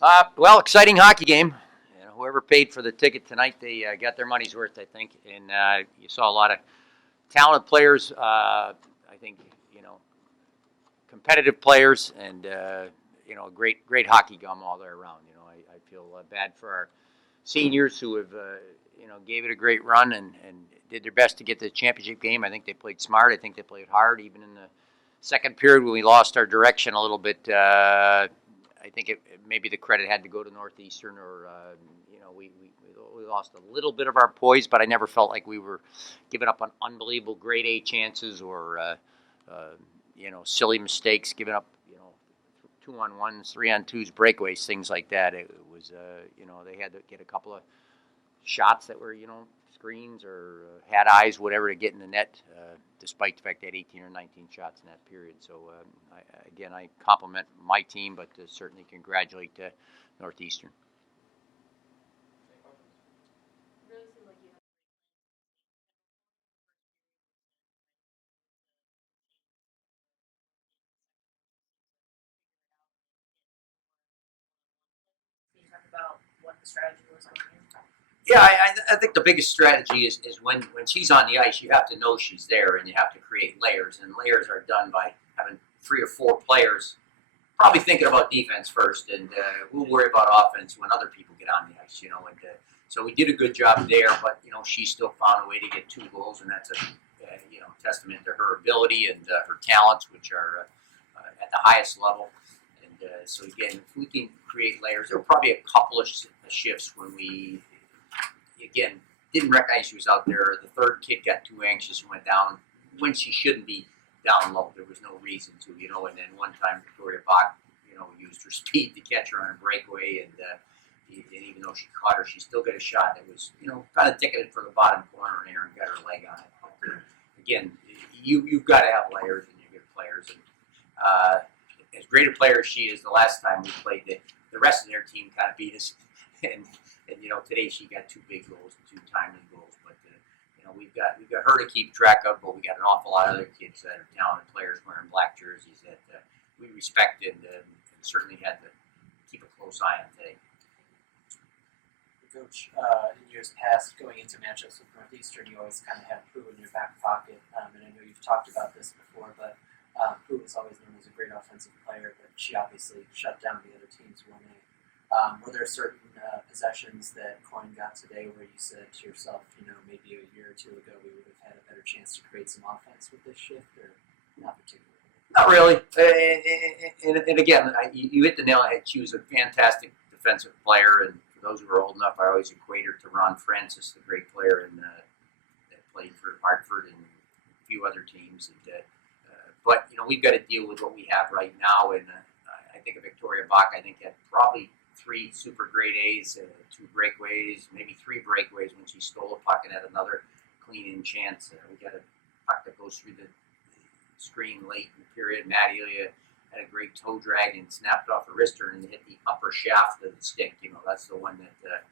Well, exciting hockey game. Whoever paid for the ticket tonight, they got their money's worth, I think. And you saw a lot of talented players. I think competitive players, and great hockey gum all the way around. I feel bad for our seniors who have gave it a great run and did their best to get the championship game. I think they played smart. I think they played hard, even in the second period when we lost our direction a little bit. I think maybe the credit had to go to Northeastern, or we lost a little bit of our poise, but I never felt like we were giving up on unbelievable grade A chances or silly mistakes, giving up 2-on-1s, 3-on-2s, breakaways, things like that. It was they had to get a couple of shots that were screens or had eyes, whatever, to get in the net, despite the fact they had 18 or 19 shots in that period. So, I compliment my team, but certainly congratulate Northeastern. About what the strategy was going in? Yeah, I think the biggest strategy is when she's on the ice, you have to know she's there, and you have to create layers. And layers are done by having 3 or 4 players probably thinking about defense first, and we'll worry about offense when other people get on the ice. So we did a good job there, but she still found a way to get 2 goals, and that's a testament to her ability and her talents, which are at the highest level. And so again, if we can create layers, there were probably a couple of shifts when we again didn't recognize she was out there. The third kid got too anxious and went down when she shouldn't be down low. There was no reason to, and then one time Victoria Bach, used her speed to catch her on a breakaway, and even though she caught her, she still got a shot that was, kind of ticketed for the bottom corner there and got her leg on it. But, again, you've got to have layers and you're good players. And as great a player as she is, the last time we played, the rest of their team kind of beat us. And today she got 2 big goals and 2 timely goals. But we've got her to keep track of, but we got an awful lot of other kids that are talented players wearing black jerseys that we respected and certainly had to keep a close eye on today. Coach, in years past, going into matchups with Northeastern, you always kind of had Pooh in your back pocket, and I know you've talked about this before, but Pooh was always known as a great offensive player, but she obviously shut down the other team's 1A. Were there certain possessions that Coyne got today where you said to yourself, maybe a year or 2 ago we would have had a better chance to create some offense with this shift, or not particularly? Not really. And again, you hit the nail on the head. She was a fantastic defensive player, and for those who are old enough, I always equate her to Ron Francis, the great player that played for Hartford and a few other teams. But we've got to deal with what we have right now, and I think of Victoria Bach. I think had probably 3 super grade A's, 2 breakaways, maybe 3 breakaways when she stole a puck and had another clean-in chance. We got a puck that goes through the screen late in the period. Matt Elia had a great toe drag and snapped off a wrister and hit the upper shaft of the stick. That's the one that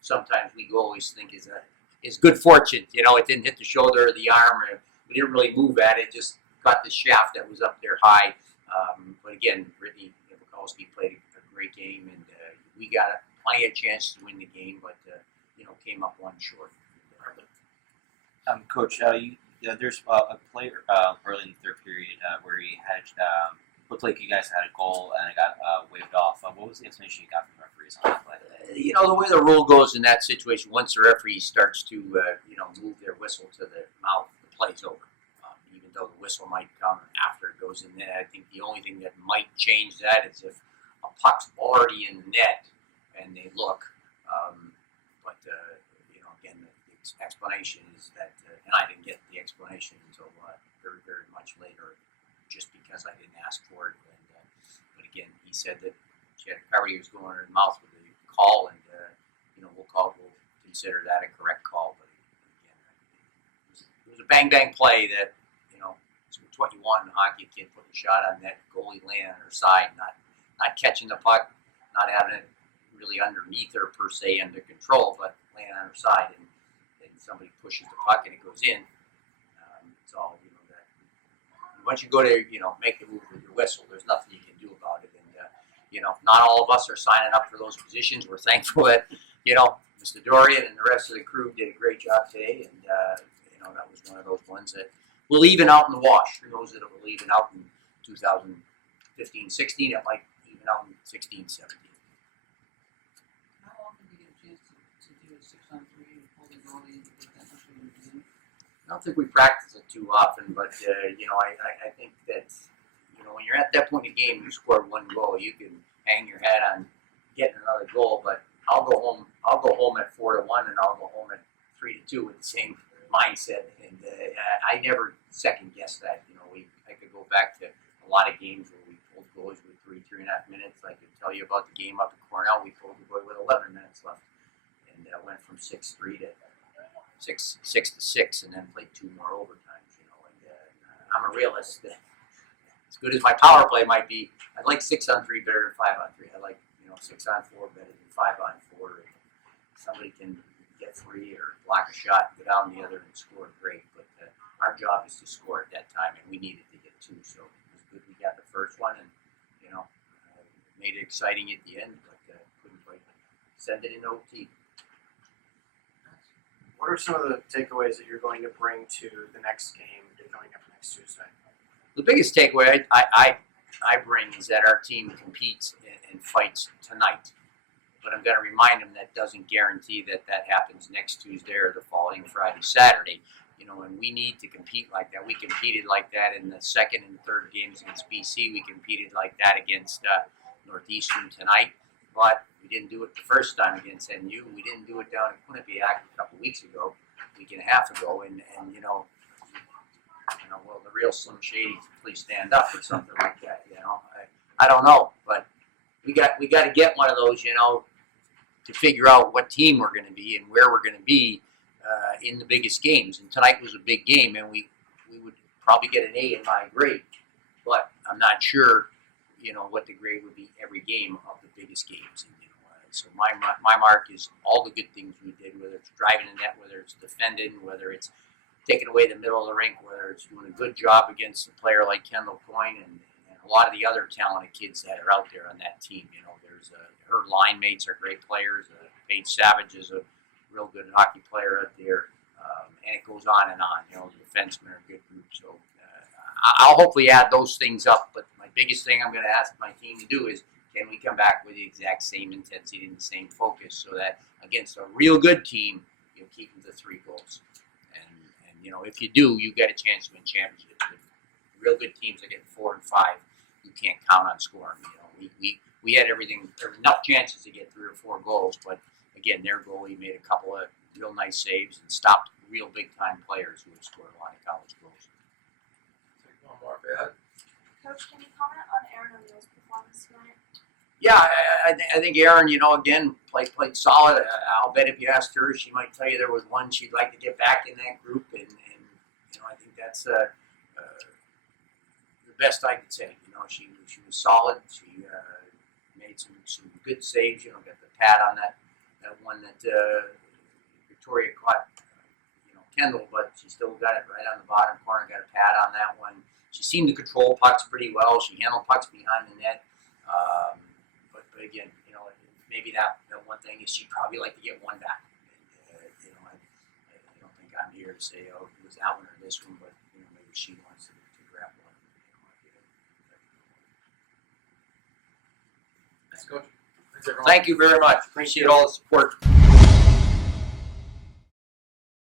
sometimes we always think is good fortune. It didn't hit the shoulder or the arm. We didn't really move at it. Just got the shaft that was up there high. But again, Brittany Bukowski played a great game, and we got plenty of chances to win the game, but came up 1 short. Coach, there's a player early in the third period where he had looked like you guys had a goal and it got waved off. What was the explanation you got from the referees on that play? The way the rule goes in that situation, once the referee starts to move their whistle to the mouth, the play's over. Even though the whistle might come after it goes in there, I think the only thing that might change that is if a puck's already in the net and they look. But again, the explanation is that, and I didn't get the explanation until very, very much later, just because I didn't ask for it. But again, he said that she had already was going in her mouth with the call, and we'll consider that a correct call. But again, it was a bang play that it's what you want in hockey. A kid putting a shot on net, goalie laying on her side, not catching the puck, not having it really underneath her per se under control, but laying on her side, and somebody pushes the puck and it goes in. It's all that. Once you go to make the move with your whistle, there's nothing you can do about it. And not all of us are signing up for those positions. We're thankful that, Mr. Dorian and the rest of the crew did a great job today, and that was one of those ones that will even out in the wash. Who knows that it will even out in 2015-16. It might even out in 16-17. How often do you get a chance to do a 6-on-3 and pull the goalie and get that much of a game? I don't think we practice it too often, but I think that when you're at that point in the game, you scored one goal, you can hang your head on getting another goal. But I'll go home at 4-1, and I'll go home at 3-2 with the same mindset. And I never second guess that. I could go back to a lot of games where we pulled goals with 3.5 minutes. I could tell you about the game up at Cornell. We pulled the goal with 11 minutes left, and went from 6-3 to 6-6, and then played 2 more overtimes. And I'm a realist. As good as my power play might be, I like 6-on-3 better than 5-on-3. I like 6-on-4 better than 5-on-4. If somebody can get free or block a shot, go down the other and score, great. But our job is to score at that time, and we needed to get 2. So it was good we got the first one, and made it exciting at the end, but couldn't quite send it in OT. What are some of the takeaways that you're going to bring to the next game coming up next Tuesday? The biggest takeaway I bring is that our team competes and fights tonight. But I'm going to remind them that doesn't guarantee that happens next Tuesday or the following Friday, Saturday. And we need to compete like that. We competed like that in the second and third games against BC. We competed like that against Northeastern tonight. But we didn't do it the first time against NU. We didn't do it down in Quinnipiac a couple weeks ago, a week and a half ago. And will the real Slim Shady please stand up or something like that? I don't know, but we got to get one of those, to figure out what team we're going to be and where we're going to be in the biggest games. And tonight was a big game, and we would probably get an A in my grade, but I'm not sure, what the grade would be every game of the biggest games. And, so my mark is all the good things we did, whether it's driving the net, whether it's defending, whether it's taking away the middle of the rink, whether it's doing a good job against a player like Kendall Coyne and a lot of the other talented kids that are out there on that team. There's her line mates are great players. Paige Savage is a real good hockey player out there, and it goes on and on. The defensemen are a good group. So I'll hopefully add those things up. But my biggest thing I'm going to ask my team to do is, can we come back with the exact same intensity and the same focus, so that against a real good team, you'll keep them to 3 goals. And if you do, you get a chance to win championships. With real good teams that get 4 and 5, you can't count on scoring. We had enough chances to get 3 or 4 goals, but again, their goalie made a couple of real nice saves and stopped real big time players who have scored a lot of college goals. Take one more, Brad. Coach, can you comment on Aaron O'Neill's performance tonight? Yeah, I think Erin, again, played solid. I'll bet if you asked her, she might tell you there was one she'd like to get back in that group, and I think that's the best I could say. She was solid. She made some good saves. Got the pad on that one that Victoria caught, Kendall, but she still got it right on the bottom corner. Got a pad on that one. She seemed to control pucks pretty well. She handled pucks behind the net. But again, maybe that one thing is she'd probably like to get one back. And, I don't think I'm here to say, oh, it was that one or this one, but maybe she wants to grab one. Thanks, Coach. Thanks, everyone. Thank you very much. Appreciate all the support.